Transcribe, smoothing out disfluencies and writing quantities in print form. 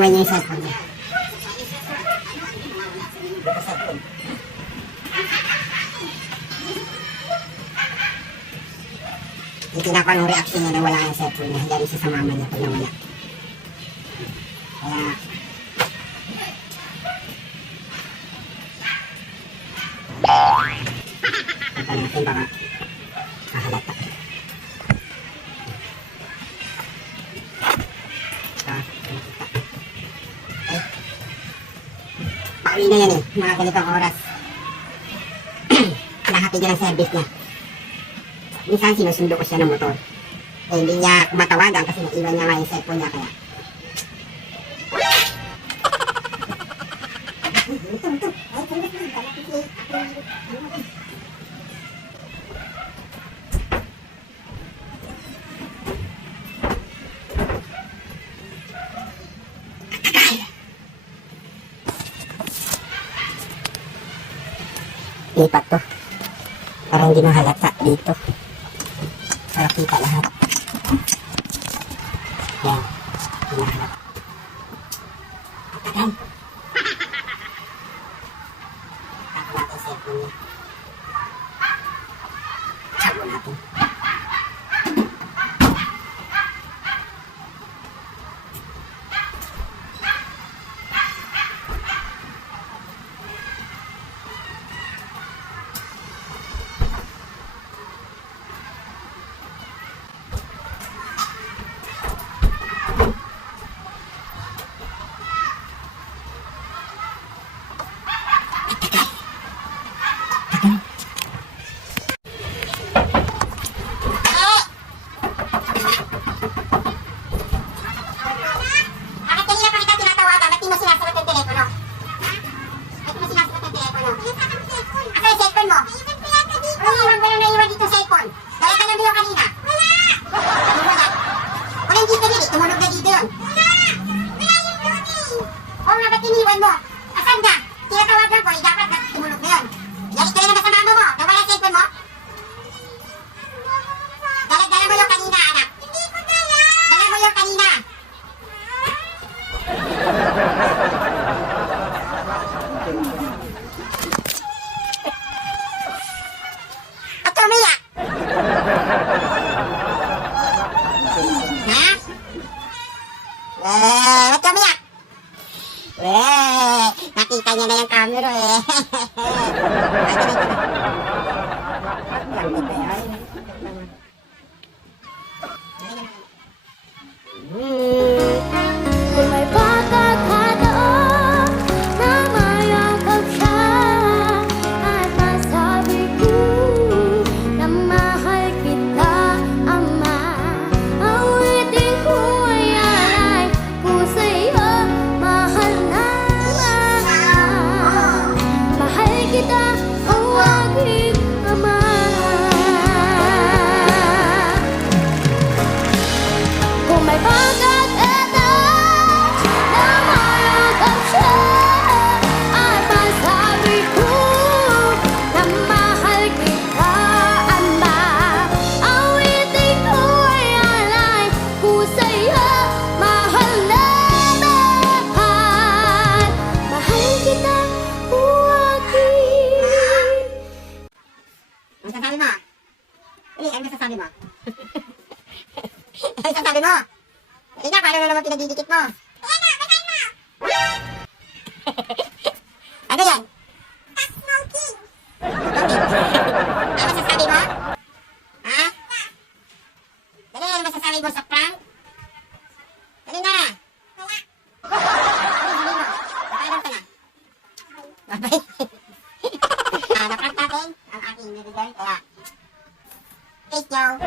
iniwan niya yung cellphone niya. Titignan ko anong reaction niya na wala yung cellphone niya. Dahil siya sa mama niya pag nawala. Kaya punta natin baka mahalata. Pauwi na yan eh, mga ganitong oras. Nakapigil ang service niya. Minsan sinusundo ko siya ng motor. Eh, hindi niya kumatawagan kasi naiwan niya nga yung cellphone niya kaya. Lipat to. Para hindi mahalata dito. Para kita lahat. Yan. Hindi mahalata. Katagan. Tako natin sa cellphone niya. Tsago natin. Ba't kami ya? Nakita niya na yung camera eh. Kung may pagkakataon na mayakap siya at masabi ko na mahal kita, Ama, awitin ko ay alay ko sa'yo, mahal na mahal. Mahal kita, o aking Ama. Kung may pagkakataon na mayakap siya at masabi ko na mahal kita, Ama, awitin ko ay alay ko sa'yo, mahal na mahal. Mahal kita, o aking. Ano sasabi mo? Ano sasabi mo? Ano sasabi mo? Hindi na, paano na naman pinagdidikit mo? Ayan na, basahin mo! Ano yan? Smoking! Ano masasabi mo? Ha? Dali, ano masasabi mo sa prank? Dali na! Wala! Ano sabi mo? Napainom ka na? Babay! Na-prank natin ang aking bibigay, kaya peace, Joe!